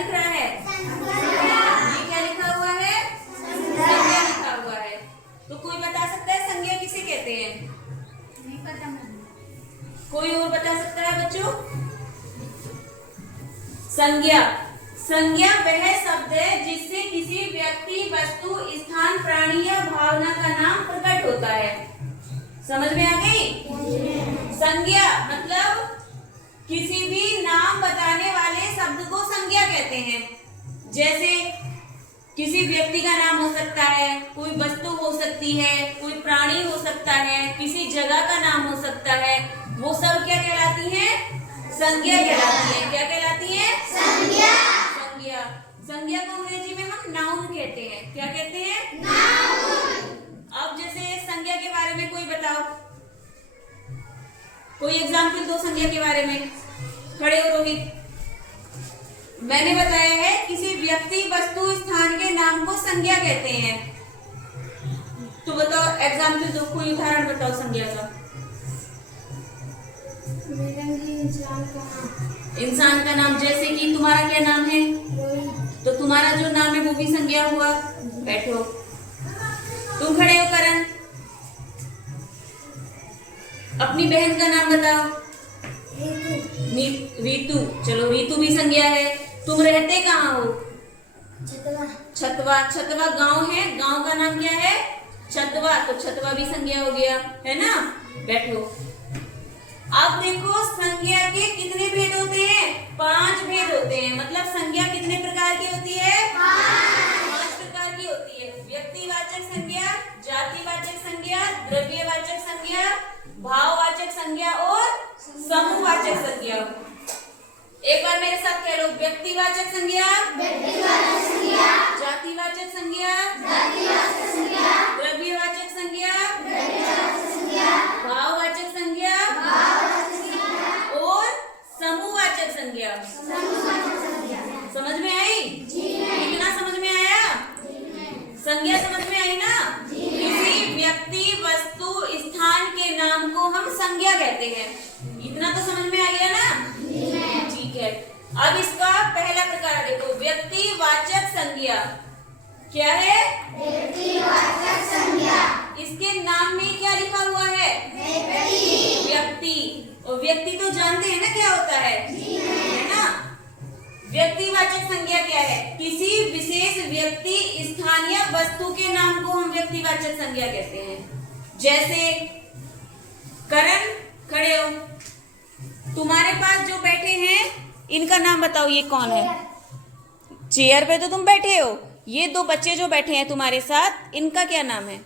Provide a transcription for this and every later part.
लिख रहा है? ये क्या लिखा हुआ है? संज्ञा लिखा हुआ है। तो कोई बता सकता है संज्ञा किसे कहते हैं? नहीं पता मुझे। कोई और बता सकता है बच्चों? संज्ञा, संज्ञा वह शब्द है जिससे किसी व्यक्ति, वस्तु, स्थान, प्राणी या भावना का नाम प्रकट होता है। समझ में आ गई? संज्ञा मतलब किसी भी नाम बताने वाले शब्द को संज्ञा कहते हैं। जैसे किसी व्यक्ति का नाम हो सकता है, कोई वस्तु हो सकती है, कोई प्राणी हो सकता है, किसी जगह का नाम हो सकता है, वो सब क्या कहलाती हैं? संज्ञा कहलाती है। क्या कहलाती है? संज्ञा। संज्ञा, संज्ञा को अंग्रेजी में हम नाउन कहते हैं। क्या कहते हैं? नाउन। अब जैसे संज्ञा के बारे में कोई बताओ, कोई एग्जाम्पल दो संज्ञा के बारे में। खड़े हो रोहित। मैंने बताया है किसी व्यक्ति, वस्तु, स्थान के नाम को संज्ञा कहते हैं। तो बताओ एग्जाम्पल दो, कोई उदाहरण बताओ संज्ञा का। इंसान का नाम, जैसे कि तुम्हारा क्या नाम है? तो तुम्हारा जो नाम है वो भी संज्ञा हुआ। बैठो। तुम खड़े हो करण। अपनी बहन का नाम बताओ। रीतू। चलो रीतू भी संज्ञा है। तुम रहते कहाँ हो? छतवा। छतवा, छतवा गांव है, गांव का नाम क्या है? छतवा। तो छतवा भी संज्ञा हो गया, है ना? बैठो। अब देखो संज्ञा के कितने भेद होते हैं? 5 भेद होते हैं। मतलब संज्ञा कितने प्रकार की होती है? 5 प्रकार की होती है। व्यक्तिवाचक संज्ञा, जातिवाचक संज्ञा, द्रव्यवाचक संज्ञा, भाववाचक संज्ञा और समूहवाचक संज्ञा। एक बार मेरे साथ कह लो। व्यक्तिवाचक संज्ञा, जातिवाचक संज्ञा, द्रव्यवाचक संज्ञा, भाववाचक संज्ञा और समूहवाचक संज्ञा। समझ में आई? कितना समझ में आया? संज्ञा समझ में आई ना? किसी व्यक्ति, वस्तु, स्थान के नाम को हम संज्ञा कहते हैं। इतना तो समझ में आ गया ना? ठीक है। अब इसका पहला प्रकार देखो, व्यक्तिवाचक संज्ञा। क्या है? व्यक्तिवाचक संज्ञा। इसके नाम में क्या लिखा हुआ है? व्यक्ति। और व्यक्ति तो जानते हैं ना क्या होता है? है ना? व्यक्तिवाचक संज्ञा क्या है? किसी विशेष व्यक्ति, स्थान या वस्तु के नाम को हम व्यक्तिवाचक संज्ञा कहते हैं। जैसे करण, खड़े हो। तुम्हारे पास जो बैठे हैं इनका नाम बताओ, ये कौन है? चेयर पे तो तुम बैठे हो। ये 2 बच्चे जो बैठे हैं तुम्हारे साथ, इनका क्या नाम है?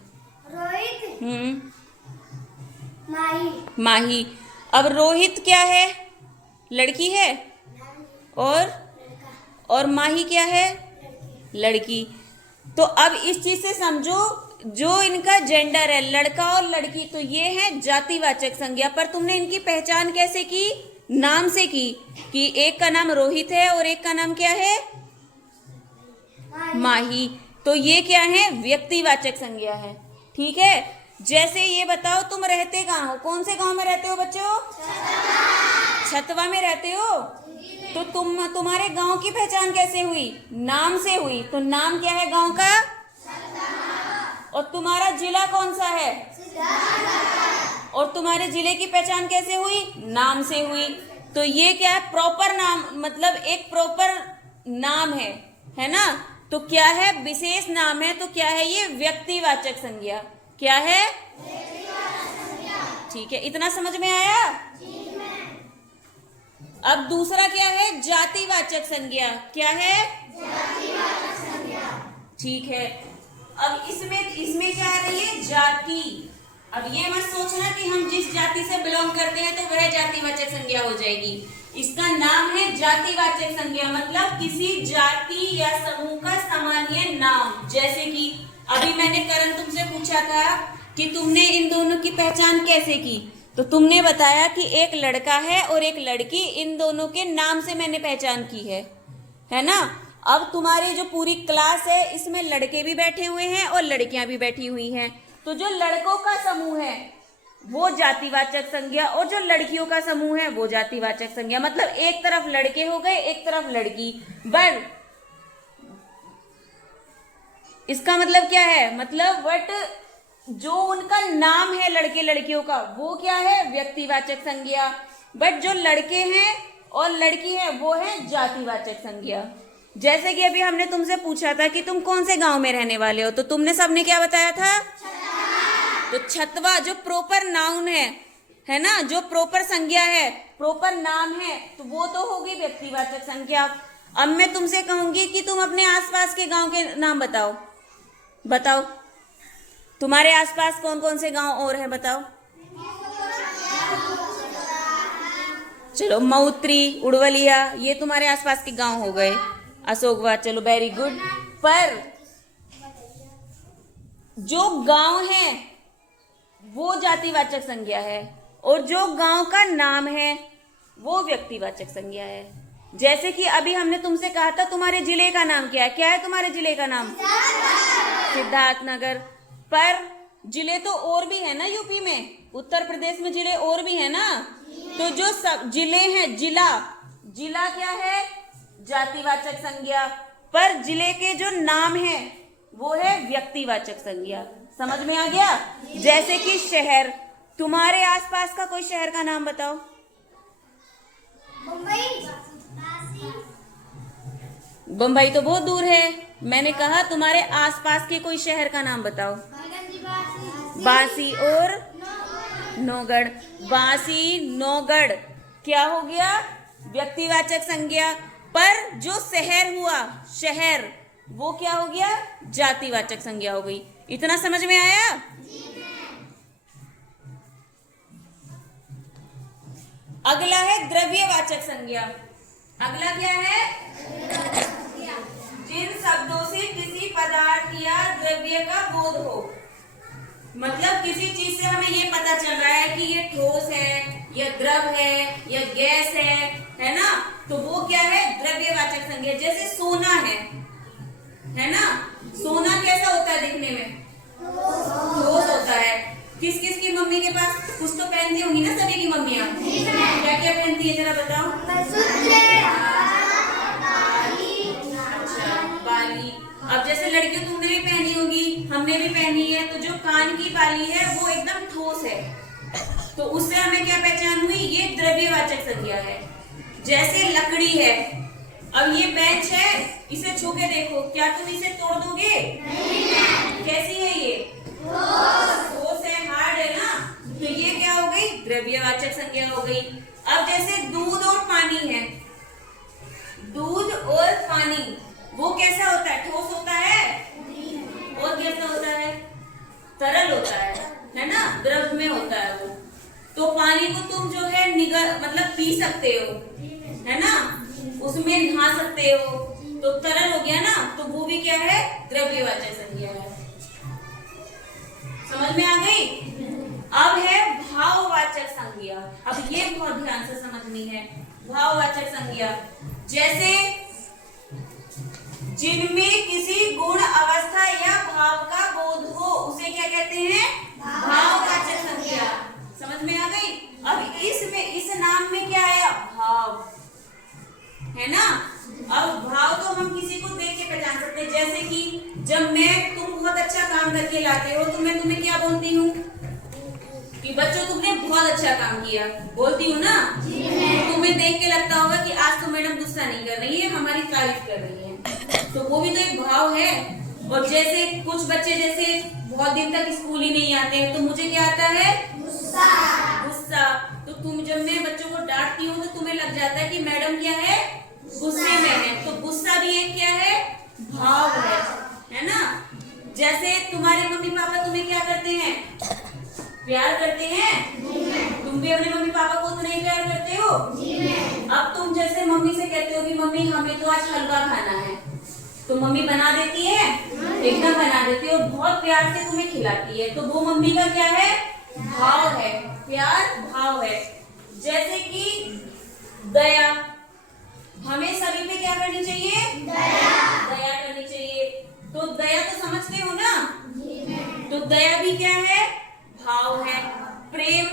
रोहित। माही। माही। अब रोहित क्या है? लड़की है। और माही क्या है? लड़की। तो अब इस चीज से समझो, जो इनका जेंडर है, लड़का और लड़की, तो ये है जातिवाचक संज्ञा। पर तुमने इनकी पहचान कैसे की? नाम से की कि एक का नाम रोहित है और एक का नाम क्या है? माही। तो ये क्या है? व्यक्तिवाचक संज्ञा है। ठीक है। जैसे ये बताओ, तुम रहते कहाँ हो? कौन से गांव में रहते हो बच्चों? छतवा में रहते हो। तो तुम्हारे गांव की पहचान कैसे हुई? नाम से हुई। तो नाम क्या है गांव का? और तुम्हारा जिला कौन सा है? और तुम्हारे जिले की पहचान कैसे हुई? नाम से हुई। तो ये क्या है? प्रॉपर नाम, मतलब एक प्रॉपर नाम है ना? तो क्या है? विशेष नाम है। तो क्या है ये? व्यक्तिवाचक संज्ञा। क्या है? ठीक है। इतना समझ में आया? अब दूसरा क्या है? जातिवाचक संज्ञा। क्या है? जातिवाचक संज्ञा। ठीक है। अब इसमें क्या आ रही है? जाति। अब ये मत सोचना कि हम जिस जाति से बिलोंग करते हैं तो वह जातिवाचक संज्ञा हो जाएगी। इसका नाम है जातिवाचक संज्ञा, मतलब किसी जाति या समूह का सामान्य नाम। जैसे कि अभी मैंने करण तुमसे पूछा था कि तुमने इन दोनों की पहचान कैसे की, तो तुमने बताया कि एक लड़का है और एक लड़की, इन दोनों के नाम से मैंने पहचान की है ना? अब तुम्हारी जो पूरी क्लास है इसमें लड़के भी बैठे हुए हैं और लड़कियां भी बैठी हुई हैं। तो जो लड़कों का समूह है वो जातिवाचक संज्ञा, और जो लड़कियों का समूह है वो जातिवाचक संज्ञा। मतलब एक तरफ लड़के हो गए, एक तरफ लड़की। बट इसका मतलब क्या है? मतलब बट जो उनका नाम है लड़के लड़कियों का वो क्या है? व्यक्तिवाचक संज्ञा। बट जो लड़के हैं और लड़की है वो है जातिवाचक संज्ञा। जैसे कि अभी हमने तुमसे पूछा था कि तुम कौन से गांव में रहने वाले हो, तो तुमने सबने क्या बताया था? तो छतवा जो प्रॉपर नाउन है ना, जो प्रॉपर संज्ञा है, प्रॉपर नाम है, तो वो तो होगी व्यक्तिवाचक संज्ञा। अब मैं तुमसे कहूंगी कि तुम अपने आसपास के गांव के नाम बताओ। बताओ तुम्हारे आसपास कौन कौन से गांव और हैं, बताओ। चलो मऊत्री, उड़वलिया, ये तुम्हारे आसपास के गांव हो गए। अशोकवा, चलो वेरी गुड। पर जो गांव है वो जातिवाचक संज्ञा है और जो गांव का नाम है वो व्यक्तिवाचक संज्ञा है। जैसे कि अभी हमने तुमसे कहा था तुम्हारे जिले का नाम क्या है? क्या है तुम्हारे जिले का नाम? सिद्धार्थनगर। पर जिले तो और भी है ना यूपी में, उत्तर प्रदेश में जिले और भी है ना। तो जो सब जिले हैं, जिला क्या है? जातिवाचक संज्ञा। पर जिले के जो नाम है वो है व्यक्तिवाचक संज्ञा। समझ में आ गया? जैसे कि शहर, तुम्हारे आसपास का कोई शहर का नाम बताओ। बम्बई तो बहुत दूर है। मैंने कहा तुम्हारे आसपास के कोई शहर का नाम बताओ। बांसी और नौगढ़। बांसी, नौगढ़ क्या हो गया? व्यक्तिवाचक संज्ञा। पर जो शहर हुआ, शहर, वो क्या हो गया? जातिवाचक संज्ञा हो गई। इतना समझ में आया? अगला है द्रव्यवाचक संज्ञा। अगला क्या है? जिन शब्दों से किसी पदार्थ या द्रव्य का बोध हो। मतलब किसी चीज से हमें ये पता चल रहा है कि ये ठोस है या द्रव है या गैस है ना, तो वो क्या है? द्रव्यवाचक संज्ञा। जैसे सोना है ना, सोना कैसा होता है दिखने में? ठोस होता है। किस किस की मम्मी के पास कुछ तो पहनती होंगी ना सभी की मम्मियाँ? क्या क्या पहनती है जरा बताओ। अच्छा, बाली। अब जैसे लड़कियों तुमने भी पहनी होगी, हमने भी पहनी है, तो जो कान की बाली है वो एकदम ठोस है, तो उससे हमें क्या पहचान हुई? ये द्रव्यवाचक संज्ञा है। जैसे लकड़ी है, अब ये बेंच है, इसे छू के देखो, क्या तुम इसे तोड़ दोगे? नहीं। कैसी है ये? ठोस है, हार्ड है ना, तो ये क्या हो गई? द्रव्यवाचक संज्ञा हो गई। अब जैसे दूध और पानी है, दूध और पानी वो कैसा होता है? ठोस होता है और कैसा होता है? तरल होता है ना, द्रव में होता है वो। तो पानी को तुम जो है मतलब पी सकते हो, है ना, उसमें नहा सकते हो, तो तरल हो गया ना, तो वो भी क्या है? द्रव्यवाचक संज्ञा है। समझ में आ गई? अब है भाववाचक संज्ञा। अब ये बहुत ध्यान से समझनी है। भाववाचक संज्ञा जैसे जिनमें किसी गुण, अवस्था या भाव का बोध हो, उसे क्या कहते हैं? भाववाचक संज्ञा। समझ में आ गई? अब इसमें इस नाम में क्या आया? भाव, है ना। अब भाव तो हम किसी को देख के पहचान सकते हैं। जैसे कि जब तुम बहुत अच्छा काम करके लाते हो तो मैं तुम्हें क्या बोलती हूँ कि बच्चों तुमने बहुत अच्छा काम किया, बोलती हूँ ना। तुम्हें देख के लगता होगा कि आज तो मैडम गुस्सा नहीं कर रही है, हमारी तारीफ कर रही है, तो वो भी तो एक भाव है। और जैसे कुछ बच्चे जैसे बहुत दिन तक स्कूल ही नहीं आते हैं, तो मुझे क्या आता है? गुस्सा। तो तुम जब मैं बच्चों को डांटती हूँ तो तुम्हें लग जाता है कि मैडम क्या है? गुस्से में है। तो गुस्सा भी एक क्या है? भाव है ना। जैसे तुम्हारे मम्मी पापा तुम्हें क्या करते हैं? प्यार करते हैं। तुम भी अपने मम्मी पापा को उतना ही प्यार करते हो। अब तुम जैसे मम्मी से कहते हो कि मम्मी हमें तो आज हलवा खाना है, तो मम्मी बना देती है, एकदम बना देती है और बहुत प्यार से तुम्हें खिलाती है, तो वो मम्मी का क्या है? भाव है, प्यार भाव है। जैसे कि दया, हमें सभी पे क्या करनी चाहिए? दया करनी चाहिए। तो दया तो समझते हो ना, तो दया भी क्या है? भाव है। प्रेम,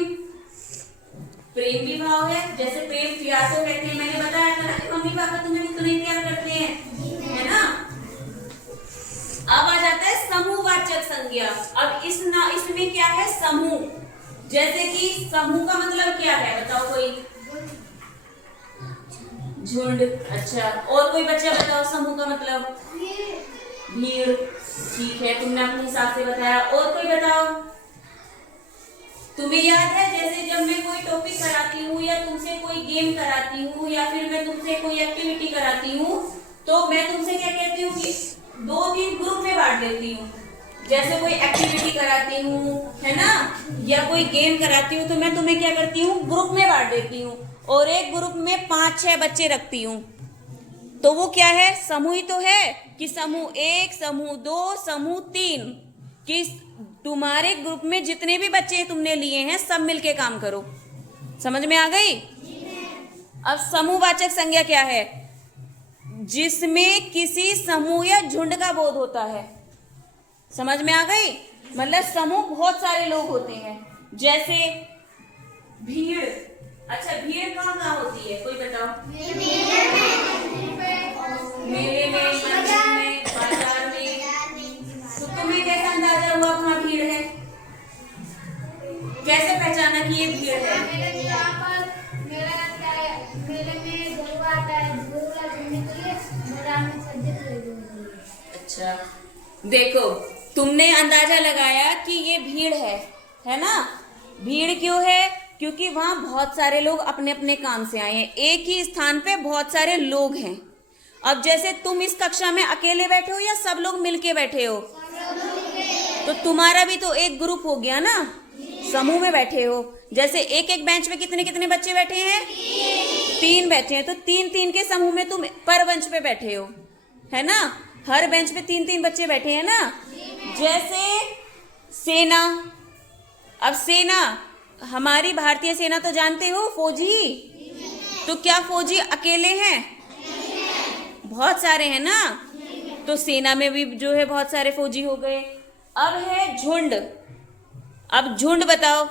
प्रेम भी भाव है। जैसे प्रेम प्यार को कहते हैं, मैंने बताया था ना कि मम्मी पापा तुम्हें भी तो नहीं प्यार करते हैं, है ना। अब आ जाता है समूहवाचक संज्ञा। अब इसमें क्या है, समूह। जैसे कि समूह का मतलब क्या है, बताओ कोई। झुंड। अच्छा, और कोई बच्चा बताओ समूह का मतलब। भीड़। ठीक है, तुमने अपने हिसाब से बताया। और कोई बताओ। तुम्हें याद है जैसे जब मैं कोई टॉपिक कराती हूँ या तुमसे कोई गेम कराती हूँ या फिर मैं तुमसे कोई एक्टिविटी कराती हूँ, तो मैं तुमसे क्या कहती हूँ कि 2-3 ग्रुप में बांट देती हूँ। जैसे कोई एक्टिविटी कराती हूँ, है ना, या कोई गेम कराती हूँ, तो मैं तुम्हें क्या करती हूँ, ग्रुप में बांट देती हूँ और एक ग्रुप में 5-6 बच्चे रखती हूँ। तो वो क्या है, समूह ही तो है कि समूह 1, समूह 2, समूह 3, कि तुम्हारे ग्रुप में जितने भी बच्चे तुमने लिए हैं सब मिलके काम करो। समझ में आ गई। अब समूहवाचक संज्ञा क्या है, जिसमें किसी समूह या झुंड का बोध होता है। समझ में आ गई। मतलब समूह बहुत सारे लोग होते हैं, जैसे भीड़। अच्छा, भीड़ कहाँ कहाँ होती है, कोई बताओ। मेले में, मंदिर में, बाजार में। तो तुम्हें कैसा अंदाजा हुआ वहाँ भीड़ है, कैसे पहचाना कि ये भीड़ है। अच्छा, देखो तुमने अंदाजा लगाया कि ये भीड़ है ना। भीड़ क्यों है, क्योंकि वहां बहुत सारे लोग अपने अपने काम से आए हैं, एक ही स्थान पे बहुत सारे लोग हैं। अब जैसे तुम इस कक्षा में अकेले बैठे हो या सब लोग मिलके बैठे हो, तो तुम्हारा भी तो एक ग्रुप हो गया ना, समूह में बैठे हो। जैसे एक एक बेंच पे कितने कितने बच्चे बैठे हैं, 3 बैठे हैं, तो 3-3 के समूह में तुम पर बेंच पे बैठे हो, है ना। हर बेंच पे 3-3 बच्चे बैठे हैं ना। जैसे सेना। अब सेना, हमारी भारतीय सेना तो जानते हो, फौजी। तो क्या फौजी अकेले हैं, बहुत सारे हैं ना। तो सेना में भी जो है बहुत सारे फौजी हो गए। अब है झुंड। अब झुंड बताओ,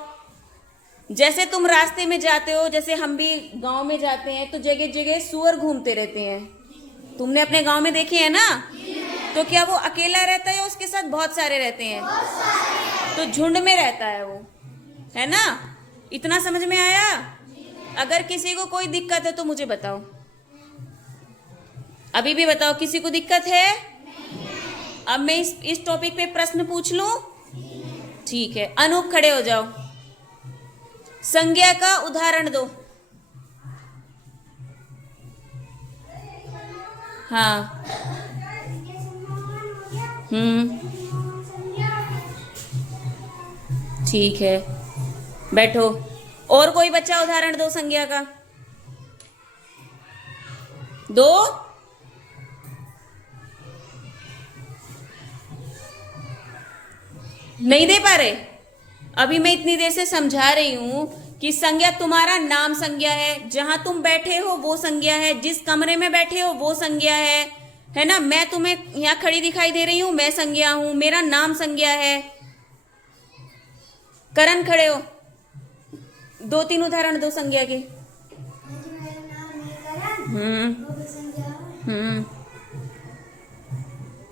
जैसे तुम रास्ते में जाते हो, जैसे हम भी गांव में जाते हैं, तो जगह जगह सुअर घूमते रहते हैं, तुमने अपने गांव में देखे हैं ना। तो क्या वो अकेला रहता है या उसके साथ बहुत सारे रहते हैं, तो झुंड में रहता है वो, है ना। इतना समझ में आया। अगर किसी को कोई दिक्कत है तो मुझे बताओ, अभी भी बताओ, किसी को दिक्कत है। अब मैं इस टॉपिक पे प्रश्न पूछ लूं, ठीक है। अनूप खड़े हो जाओ, संज्ञा का उदाहरण दो। हाँ। ठीक है, बैठो। और कोई बच्चा उदाहरण दो संज्ञा का, दो। नहीं दे पा रहे। अभी मैं इतनी देर से समझा रही हूं कि संज्ञा तुम्हारा नाम संज्ञा है, जहां तुम बैठे हो वो संज्ञा है, जिस कमरे में बैठे हो वो संज्ञा है ना। मैं तुम्हें यहाँ खड़ी दिखाई दे रही हूं, मैं संज्ञा हूं, मेरा नाम संज्ञा है। करण खड़े हो, 2-3 उदाहरण दो संज्ञा के।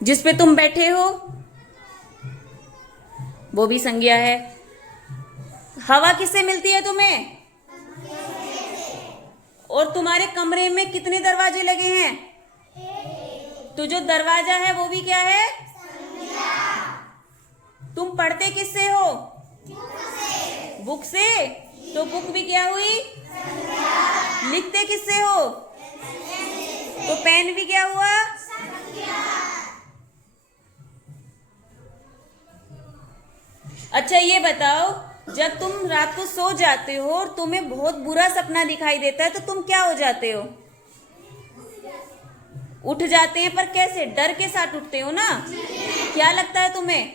जिस पे तुम बैठे हो वो भी संज्ञा है। हवा किससे मिलती है तुम्हें, और तुम्हारे कमरे में कितने दरवाजे लगे हैं, तो जो दरवाजा है वो भी क्या है, तुम पढ़ते किससे हो, बुक से, तो बुक भी क्या हुई, लिखते किससे हो, तो पेन भी क्या हुआ। अच्छा ये बताओ, जब तुम रात को सो जाते हो और तुम्हें बहुत बुरा सपना दिखाई देता है, तो तुम क्या हो जाते हो, उठ जाते हैं, पर कैसे, डर के साथ उठते हो ना। क्या लगता है तुम्हें,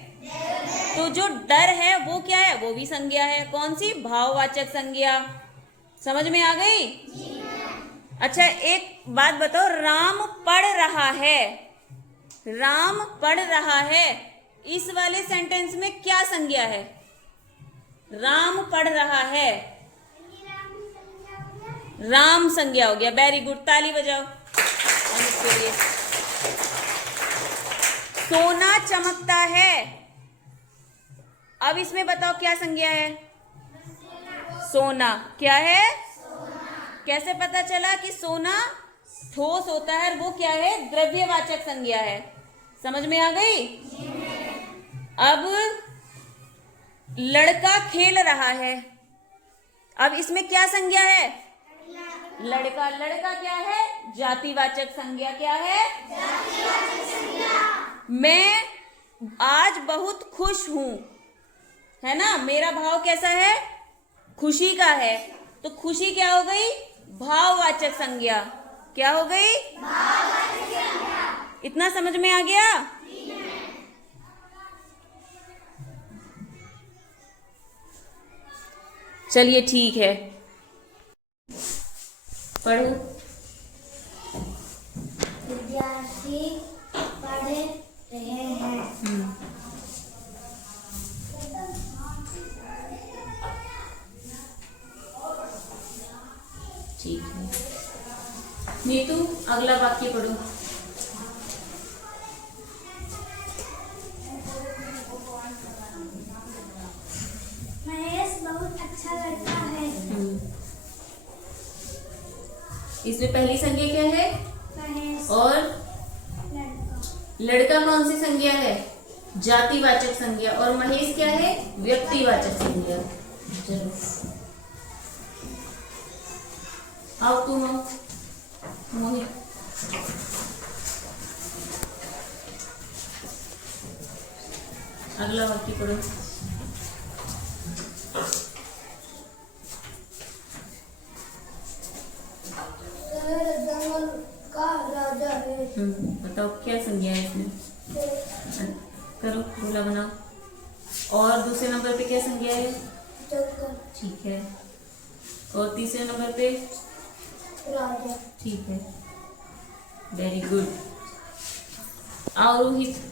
तो जो डर है वो क्या है, वो भी संज्ञा है। कौन सी, भाववाचक संज्ञा। समझ में आ गई। अच्छा एक बात बताओ, राम पढ़ रहा है, राम पढ़ रहा है, इस वाले सेंटेंस में क्या संज्ञा है, राम पढ़ रहा है। राम संज्ञा हो गया। वेरी गुड, ताली बजाओ अमित के लिए। सोना चमकता है। अब इसमें बताओ क्या संज्ञा है? सोना। क्या है? कैसे पता चला कि सोना ठोस होता है और वो क्या है? द्रव्यवाचक संज्ञा है। समझ में आ गई? अब लड़का खेल रहा है। अब इसमें क्या संज्ञा है? लड़का। लड़का क्या है? जातिवाचक संज्ञा। क्या है? जातिवाचक संज्ञा। मैं आज बहुत खुश हूं, है ना? मेरा भाव कैसा है? खुशी का है। तो खुशी क्या हो गई? भाववाचक संज्ञा। क्या हो गई? भाववाचक संज्ञा। इतना समझ में आ गया? चलिए ठीक है, पढ़ो। विद्यार्थी पढ़ रहे हैं। ठीक है नीतू, अगला वाक्य पढ़ो। महेश बहुत अच्छा लड़का है। इसमें पहली संज्ञा क्या है? महेश। और लड़का। लड़का कौन सी संज्ञा है? जातिवाचक संज्ञा। और महेश क्या है? व्यक्तिवाचक संज्ञा। चलो आओ, तुम आओ मोहित। अगला वाक्य पढ़ो। जंगल का राजा है। बताओ क्या संज्ञा है इसमें? करो, गोला बनाओ। और दूसरे नंबर पे क्या संज्ञा है? जंगल। ठीक है। और तीसरे नंबर पे? राजा। ठीक है, वेरी गुड। आओ रोहित।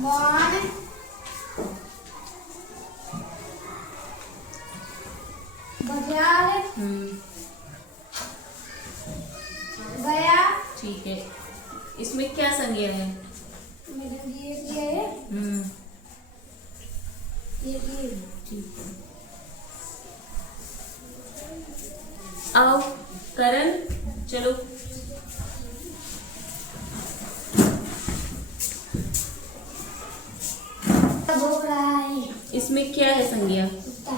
मान बाजार गया। ठीक है, इसमें क्या संज्ञा है? ये ठीक है। आओ करण, चलो। भूख रहा है। इसमें क्या है संज्ञा? कुत्ता।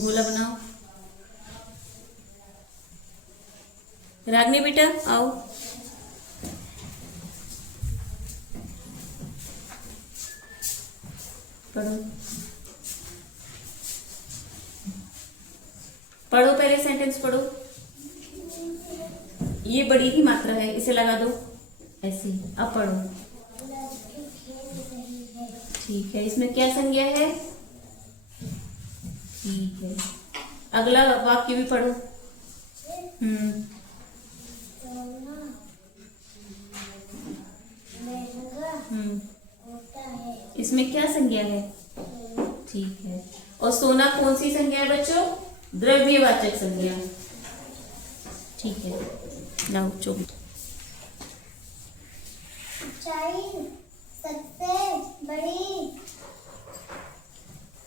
गोला बनाओ। रागनी बेटा आओ। पढ़ो पढ़ो, पहले सेंटेंस पढ़ो। ये बड़ी ही मात्रा है, इसे लगा दो ऐसे। अब पढ़ो। ठीक है, इसमें क्या संज्ञा है? ठीक है, अगला वाक्य भी पढ़ो। इसमें क्या संज्ञा है? ठीक है। और सोना कौन सी संज्ञा है बच्चों? द्रव्यवाचक संज्ञा। ठीक है, लाओ चुप। ऊंचाई सबसे बड़ी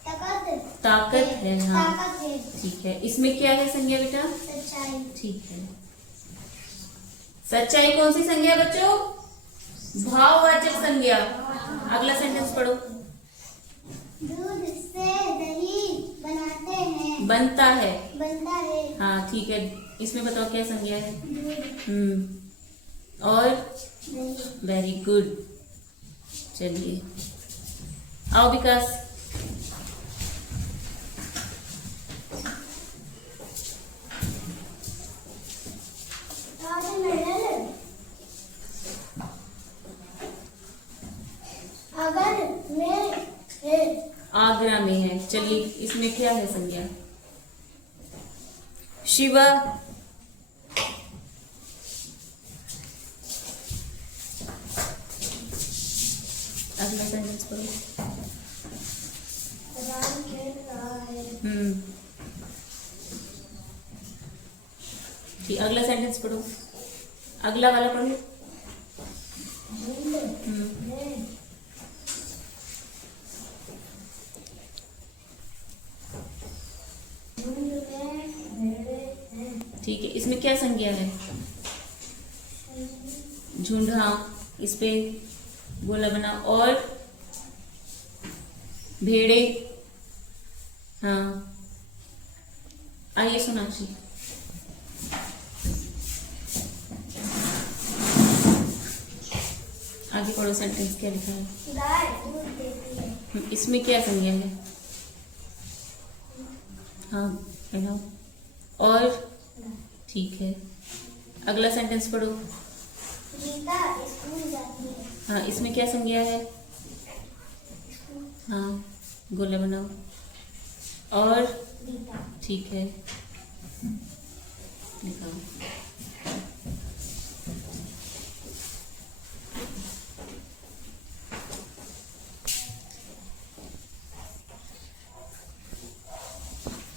ताकत है। हाँ ताकत है। ठीक है, इसमें क्या है संज्ञा बेटा? सच्चाई। ठीक है। सच्चाई कौन सी संज्ञा है बच्चों? भाववाचक संज्ञा। अगला सेंटेंस पढ़ो। दूध से दही बनता है। बनता है। हाँ ठीक है, इसमें बताओ क्या संज्ञा है? दूध। और दही। Very good. चलिए आओ विकास। अगर में है। आगरा में है। चलिए, इसमें क्या है संज्ञा? शिव, अगला सेंटेंस पढ़ो। राम खेल रहा है। ठीक, अगला सेंटेंस पढ़ो, अगला वाला पढ़ो। ठीक है, इसमें क्या संज्ञा है? झुंड, हाँ, इस पे गोला बना। और भेड़े, हाँ। आइए सोनाक्षी, आगे पढ़ो, सेंटेंस क्या लिखा है? गाय दूध देती है। इसमें क्या संज्ञा है? हाँ, पढ़ो। और ठीक है, अगला सेंटेंस पढ़ो। रीता स्कूल जाती है। हाँ, इसमें क्या संज्ञा है? हाँ, गोले बनाओ। और रीता। ठीक है, लिखाओ।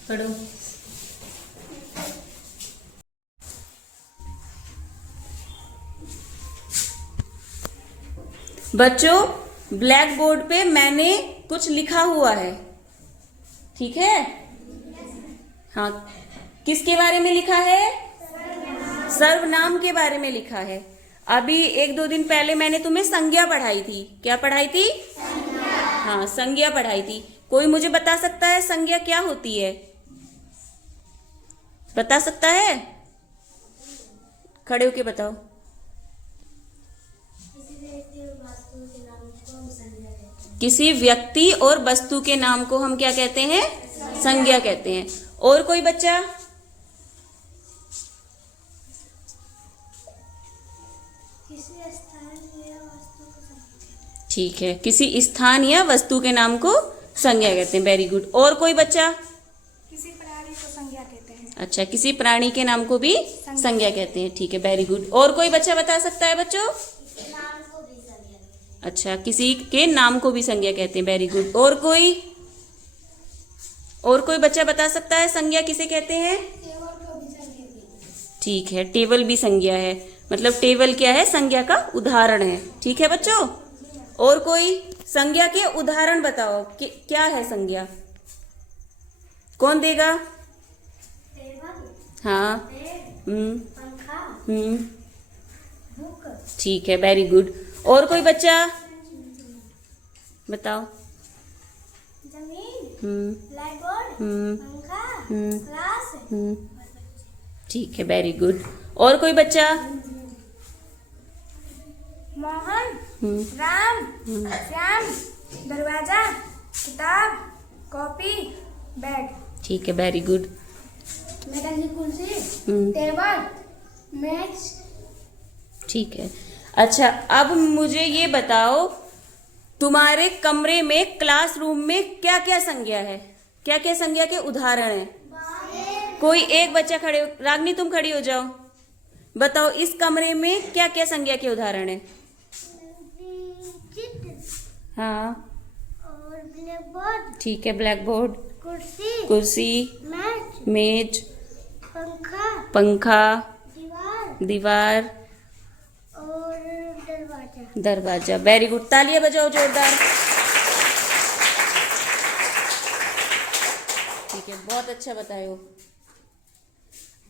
पढ़ो। बच्चों, ब्लैक बोर्ड पे मैंने कुछ लिखा हुआ है, ठीक है? हाँ, किसके बारे में लिखा है? सर्वनाम के बारे में लिखा है। अभी 1-2 दिन पहले मैंने तुम्हें संज्ञा पढ़ाई थी। क्या पढ़ाई थी? हाँ, संज्ञा पढ़ाई थी। कोई मुझे बता सकता है संज्ञा क्या होती है? बता सकता है? खड़े होके बताओ। किसी व्यक्ति और वस्तु के नाम को हम क्या कहते हैं? संज्ञा कहते हैं। और कोई बच्चा? किसी स्थान या वस्तु को संज्ञा। ठीक है, किसी स्थान या वस्तु के नाम को संज्ञा कहते हैं। Very good. और कोई बच्चा? किसी प्राणी को संज्ञा कहते हैं। अच्छा, किसी प्राणी के नाम को भी संज्ञा कहते हैं। ठीक है, वेरी गुड। और कोई बच्चा बता सकता है बच्चों? नाम को भी संज्ञा। अच्छा, किसी के नाम को भी संज्ञा कहते हैं। Very good. और कोई बच्चा बता सकता है संज्ञा किसे कहते हैं? टेबल को भी संज्ञा। ठीक है, टेबल भी संज्ञा है। मतलब टेबल क्या है? संज्ञा का उदाहरण है। ठीक है बच्चों। और कोई संज्ञा के उदाहरण बताओ कि क्या है संज्ञा? कौन देगा? टेबल, हाँ, पंखा, बुक, ठीक है, वेरी गुड। और कोई बच्चा बताओ। जमीन, ब्लैक बोर्ड, पंखा, क्लास। ठीक है, वेरी गुड। और कोई बच्चा? मोहन, राम, श्याम, दरवाजा, किताब, कॉपी, बैग। ठीक है, वेरी गुड। मेटल की कुर्सी, टेबल, मेज। ठीक है। अच्छा, अब मुझे ये बताओ, तुम्हारे कमरे में, क्लासरूम में क्या क्या संज्ञा है? क्या क्या संज्ञा के उदाहरण है? कोई एक बच्चा खड़े हो। रागनी, तुम खड़ी हो जाओ। बताओ, इस कमरे में क्या क्या संज्ञा के उदाहरण है? हाँ, और ब्लैक बोर्ड, ठीक है, ब्लैक बोर्ड, कुर्सी, मेज, पंखा, दीवार और दरवाजा। Very good. तालियां बजाओ जोरदार। ठीक है, बहुत अच्छा बताए हो।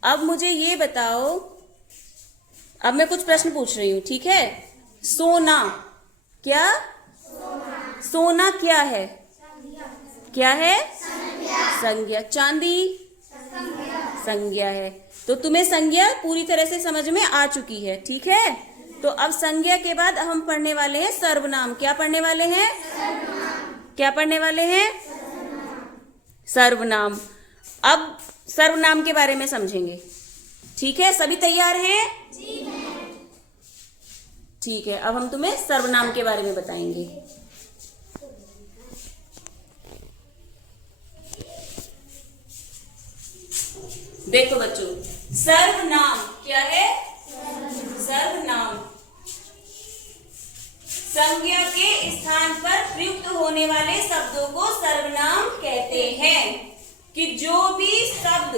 अब मुझे ये बताओ, अब मैं कुछ प्रश्न पूछ रही हूँ, ठीक है? सोना क्या? सोना क्या है? क्या है? संज्ञा। चांदी? संज्ञा है। तो तुम्हें संज्ञा पूरी तरह से समझ में आ चुकी है, ठीक है? तो अब संज्ञा के बाद हम पढ़ने वाले हैं सर्वनाम। क्या पढ़ने वाले हैं? क्या पढ़ने वाले हैं? सर्वनाम। अब सर्वनाम के बारे में समझेंगे, ठीक है? सभी तैयार हैं? ठीक है, अब हम तुम्हें सर्वनाम के बारे में बताएंगे। देखो बच्चों, सर्वनाम क्या है? सर्वनाम संज्ञा के स्थान पर प्रयुक्त होने वाले शब्दों को सर्वनाम कहते हैं। कि जो भी शब्द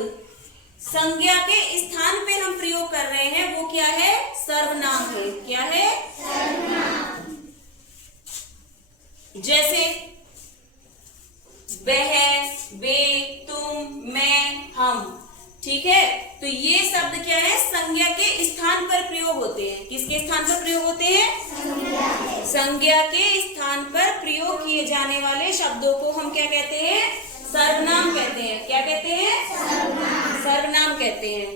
संज्ञा के स्थान पे हम प्रयोग कर रहे हैं वो क्या है? सर्वनाम है। क्या है? सर्वनाम। जैसे वह, वे, तुम, मैं, हम। ठीक है, तो ये शब्द क्या है? संज्ञा के स्थान पर प्रयोग होते हैं। किसके स्थान पर प्रयोग होते हैं? संज्ञा के स्थान पर प्रयोग किए जाने वाले शब्दों को हम क्या कहते हैं? सर्वनाम कहते हैं। क्या कहते हैं? सर्वनाम कहते हैं।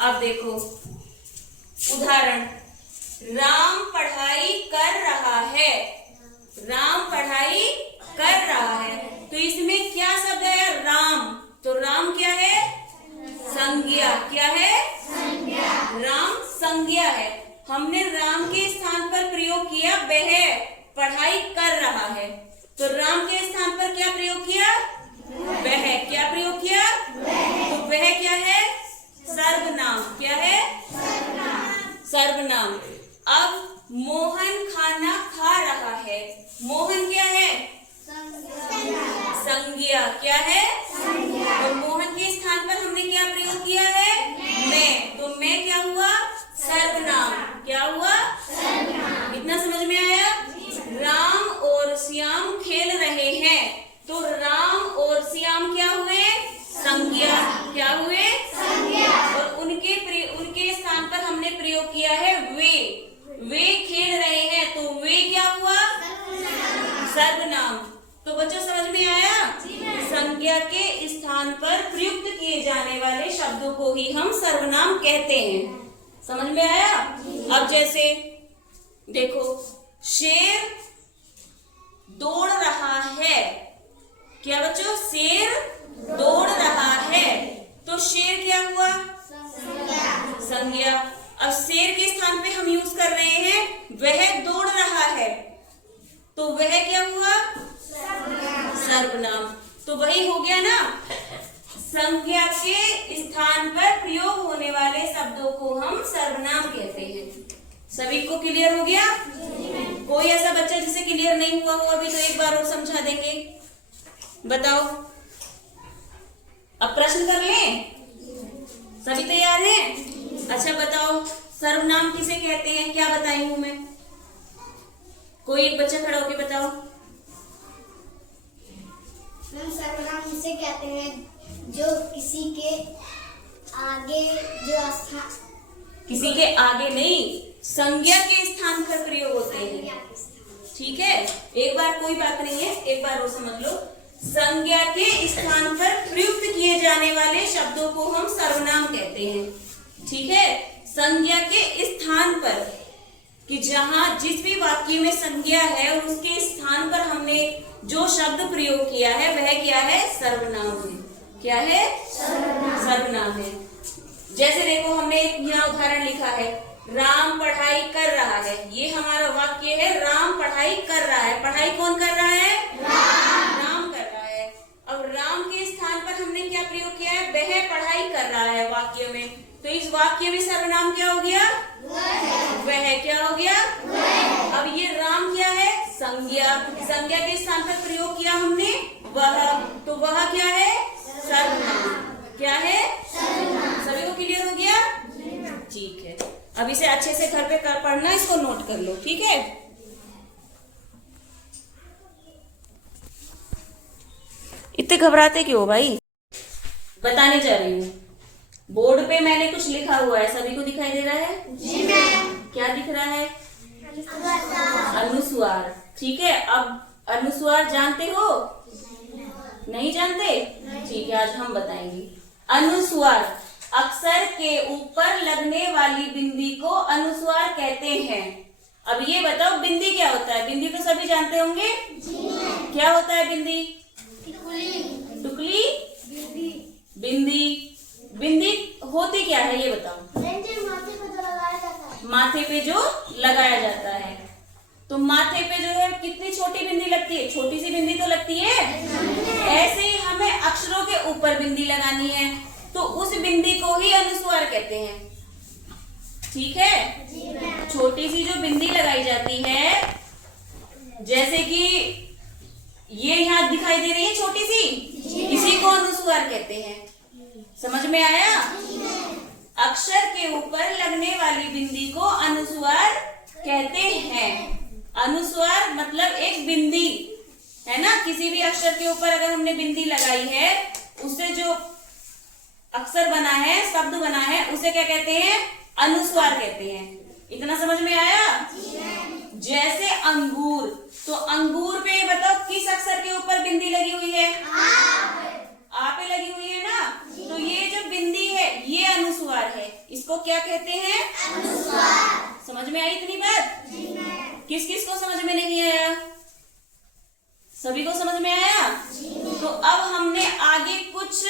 अब देखो उदाहरण, राम पढ़ाई कर रहा है। राम पढ़ाई कर रहा है, तो इसमें क्या शब्द है? राम। तो राम क्या है? संज्ञा। क्या है? संज्ञा। राम संज्ञा है। हमने राम के स्थान पर प्रयोग किया वह पढ़ाई कर रहा है, तो राम के स्थान पर क्या प्रयोग किया? वह। क्या प्रयोग किया? तो वह क्या है? सर्वनाम। क्या है? सर्वनाम। अब मोहन खाना खा रहा है। मोहन क्या है? संज्ञा। क्या है? तो मोहन के स्थान पर हमने क्या प्रयोग किया है? मैं। तो मैं क्या हुआ? सर्वनाम। क्या हुआ? इतना समझ में आया? राम और श्याम खेल रहे हैं, तो राम और श्याम क्या हुए? संज्ञा। क्या हुए? संज्ञा। और उनके स्थान पर हमने प्रयोग किया है वे। वे खेल रहे हैं, तो वे क्या हुआ? सर्वनाम। तो बच्चों समझ में आया? संज्ञा के स्थान पर प्रयुक्त किए जाने वाले शब्दों को ही हम सर्वनाम कहते हैं। समझ में आया? अब जैसे देखो, शेर दौड़ रहा है। क्या बच्चों? शेर दौड़ रहा है, तो शेर क्या हुआ? संज्ञा। अब शेर के स्थान पे हम यूज कर रहे हैं वह दौड़ रहा है, तो वह क्या हुआ? सर्वनाम। तो वही हो गया ना, संज्ञा के स्थान पर प्रयोग होने वाले शब्दों को हम सर्वनाम कहते हैं। सभी को क्लियर हो गया? कोई ऐसा बच्चा जिसे क्लियर नहीं हुआ हो अभी, तो एक बार और समझा देंगे। बताओ, अब प्रश्न कर लें। सभी तैयार हैं? अच्छा बताओ, सर्वनाम किसे कहते हैं? क्या बताई हूं मैं? कोई एक बच्चा खड़ा होकर बताओ। सर्वनाम उसे कहते हैं जो किसी के आगे, किसी के आगे नहीं, संज्ञा के स्थान पर प्रयोग होते हैं। ठीक है, एक बार कोई बात नहीं है, एक बार और समझ लो। संज्ञा के स्थान पर प्रयुक्त किए जाने वाले शब्दों को हम सर्वनाम कहते हैं। ठीक है, संज्ञा के स्थान पर, कि जहां जिस भी वाक्य में संज्ञा है और उसके स्थान पर हमने जो शब्द प्रयोग किया है वह क्या है? सर्वनाम है। क्या है? सर्वनाम है। जैसे देखो, हमने यहाँ उदाहरण लिखा है, राम पढ़ाई कर रहा है। ये हमारा वाक्य है, राम पढ़ाई कर रहा है। पढ़ाई कौन कर रहा है? राम कर रहा है। अब राम के स्थान पर हमने क्या प्रयोग किया है? वह पढ़ाई कर रहा है वाक्य में, तो इस वाक्य में सर्वनाम क्या हो गया? वह। क्या हो गया? अब ये राम क्या है? संज्ञा। संज्ञा के स्थान पर प्रयोग किया हमने वह, तो वह क्या है? सर्वनाम। क्या है? सभी को क्लियर हो गया? ठीक है, अब इसे अच्छे से घर पे कर पढ़ना, इसको नोट कर लो। ठीक है, इतने घबराते क्यों भाई? बताने जा रही हूँ। बोर्ड पे मैंने कुछ लिखा हुआ है, सभी को दिखाई दे रहा है? जी मैम। क्या दिख रहा है? अनुस्वार। ठीक है, अब अनुस्वार जानते हो? नहीं जानते? ठीक है, आज हम बताएंगे। अनुस्वार, अक्षर के ऊपर लगने वाली बिंदी को अनुस्वार कहते हैं। अब ये बताओ, बिंदी क्या होता है? बिंदी तो सभी जानते होंगे। क्या होता है बिंदी? टुकली। बिंदी। बिंदी होती क्या है ये बताओ? माथे पे जो लगाया जाता है। तो माथे पे जो है कितनी छोटी बिंदी लगती है? छोटी सी बिंदी तो लगती है। ऐसे ही हमें अक्षरों के ऊपर बिंदी लगानी है, तो तो उस बिंदी को ही अनुस्वार कहते हैं। ठीक है, छोटी सी जो बिंदी लगाई जाती है, जैसे कि ये यहाँ दिखाई दे रही है छोटी सी, इसी को अनुस्वार कहते हैं। समझ में आया? अक्षर के ऊपर लगने वाली बिंदी को अनुस्वार कहते हैं। अनुस्वार मतलब एक बिंदी है ना, किसी भी अक्षर के ऊपर अगर हमने बिंदी लगाई है, उससे जो अक्षर बना है, शब्द बना है, उसे क्या कहते हैं? अनुस्वार कहते हैं। इतना समझ में आया? जैसे अंगूर, तो अंगूर पे बताओ किस अक्षर के ऊपर बिंदी लगी हुई है? आ पे लगी हुई है ना, तो ये जो बिंदी है ये अनुस्वार है। इसको क्या कहते हैं? अनुस्वार। समझ में आई इतनी बात? किस किस को समझ में नहीं आया? सभी को समझ में आया? तो अब हमने आगे कुछ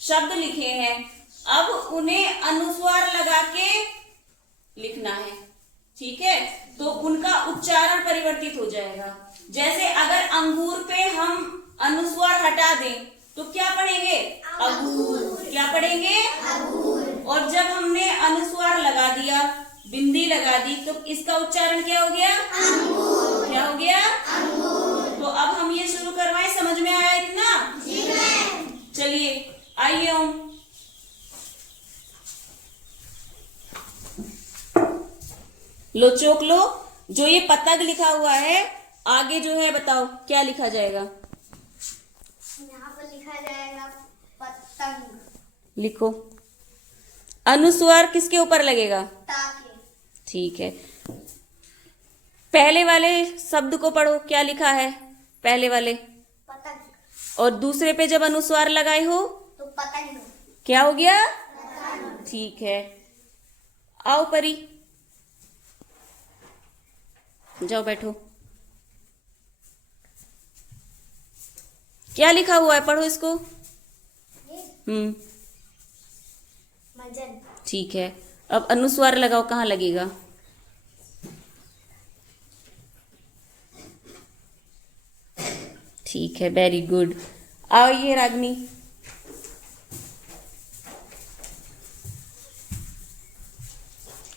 शब्द लिखे हैं, अब उन्हें अनुस्वार लगा के लिखना है। ठीक है, तो उनका उच्चारण परिवर्तित हो जाएगा। जैसे अगर अंगूर पे हम अनुस्वार हटा दें तो क्या पढ़ेंगे? अगूर। क्या पढ़ेंगे? अगूर। और जब हमने अनुस्वार लगा दिया, बिंदी लगा दी, तो इसका उच्चारण क्या हो गया? अंगूर। क्या हो गया? अंगूर। तो अब हम ये शुरू करवाएं, समझ में आया इतना? चलिए आइए ओम। लो चोक लो, जो ये पतंग लिखा हुआ है, आगे जो है बताओ क्या लिखा जाएगा? यहाँ पर लिखा जाएगा पतंग। लिखो। अनुस्वार किसके ऊपर लगेगा? ताके। ठीक है, पहले वाले शब्द को पढ़ो, क्या लिखा है पहले वाले? पतंग। और दूसरे पे जब अनुस्वार लगाए हो तो पतंग। क्या हो गया? ठीक है, आओ परी, जाओ बैठो। क्या लिखा हुआ है? पढ़ो इसको। मजन। ठीक है, अब अनुस्वार लगाओ, कहाँ लगेगा? ठीक है, वेरी गुड। आओ ये रागनी,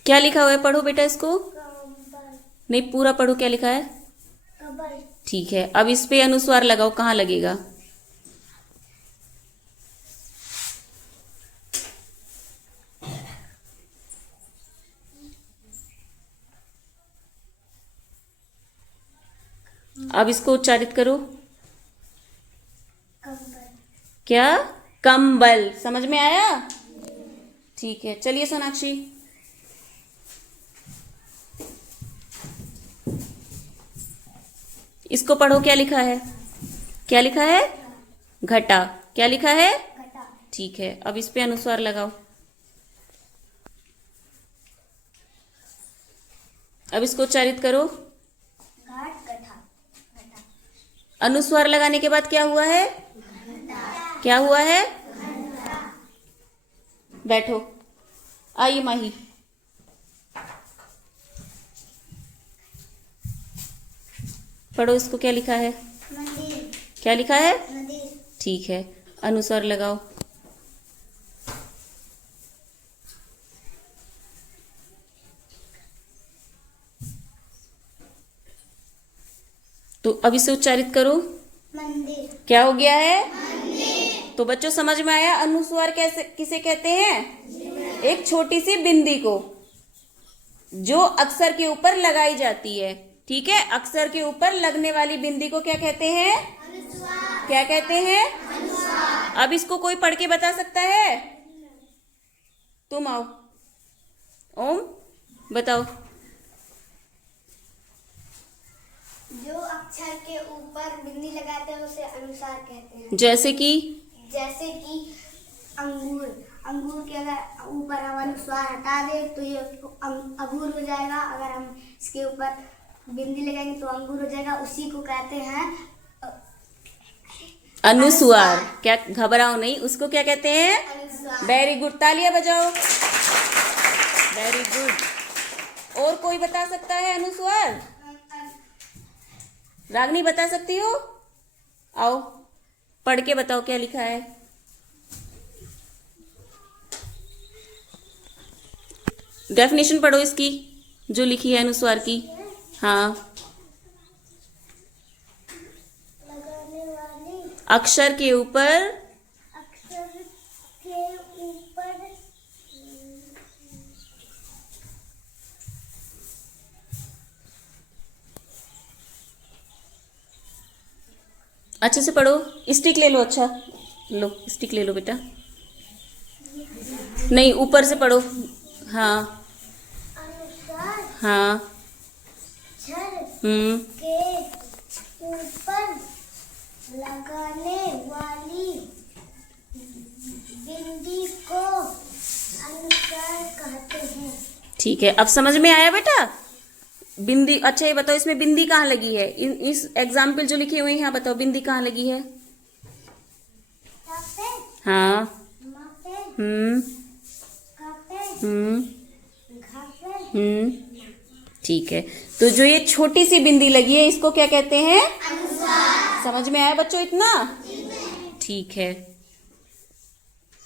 क्या लिखा हुआ है? पढ़ो बेटा इसको। नहीं, पूरा पढ़ो, क्या लिखा है? कबर। ठीक है, अब इस पे अनुस्वार लगाओ, कहाँ लगेगा? अब इसको उच्चारित करो। कंबल। क्या? कंबल। समझ में आया? ठीक है, चलिए सोनाक्षी। इसको पढ़ो, क्या लिखा है? क्या लिखा है? घटा। क्या लिखा है? घटा। ठीक है, अब इस पे अनुस्वार लगाओ। अब इसको उच्चारित करो। घाट। गठा। घटा। अनुस्वार लगाने के बाद क्या हुआ है? क्या हुआ है? बैठो, आइए माही। पढ़ो इसको, क्या लिखा है? मंदिर। क्या लिखा है? मंदिर। ठीक है, अनुस्वार लगाओ। तो अब इसे उच्चारित करो। मंदिर। क्या हो गया है? मंदिर। तो बच्चों समझ में आया अनुस्वार कैसे किसे कहते हैं? एक छोटी सी बिंदी को जो अक्षर के ऊपर लगाई जाती है। ठीक है, अक्षर के ऊपर लगने वाली बिंदी को क्या कहते हैं? अनुस्वार। क्या कहते हैं? अनुस्वार। अब इसको कोई पढ़ के बता सकता है? तुम आओ ओम, बताओ। जो अक्षर के ऊपर बिंदी लगाते हैं उसे अनुस्वार कहते हैं। जैसे कि अंगूर। अंगूर के अगर ऊपर हम अनुस्वार हटा दे तो ये अगूर हो जाएगा। अगर हम इसके ऊपर बिंदी लगाएंगे तो अंगूर हो जाएगा। उसी को कहते हैं अनुस्वार। क्या, घबराओ नहीं, उसको क्या कहते हैं? अनुस्वार। वेरी गुड, तालियां बजाओ। Very good. और कोई बता सकता है अनुस्वार? रागनी बता सकती हो? आओ पढ़ के बताओ, क्या लिखा है? डेफिनेशन पढ़ो इसकी जो लिखी है अनुस्वार की। हाँ, लगाने वाली अक्षर के ऊपर अक्षर के ऊपर अच्छे से पढ़ो। स्टिक ले लो, अच्छा लो स्टिक ले लो बेटा। नहीं, ऊपर से पढ़ो। हाँ अनुसार हाँ। अक्षर के ऊपर लगाने वाली बिंदी को अनुसार कहते हैं। ठीक है, अब समझ में आया बेटा? बिंदी, अच्छा ये बताओ इसमें बिंदी कहाँ लगी है? इस एग्जाम्पल जो लिखे हुए हैं यहाँ बताओ बिंदी कहाँ लगी है? तापे, हाँ। मापे, कापे, घापे, ठीक है, तो जो ये छोटी सी बिंदी लगी है इसको क्या कहते हैं? समझ में आया बच्चों इतना? ठीक है।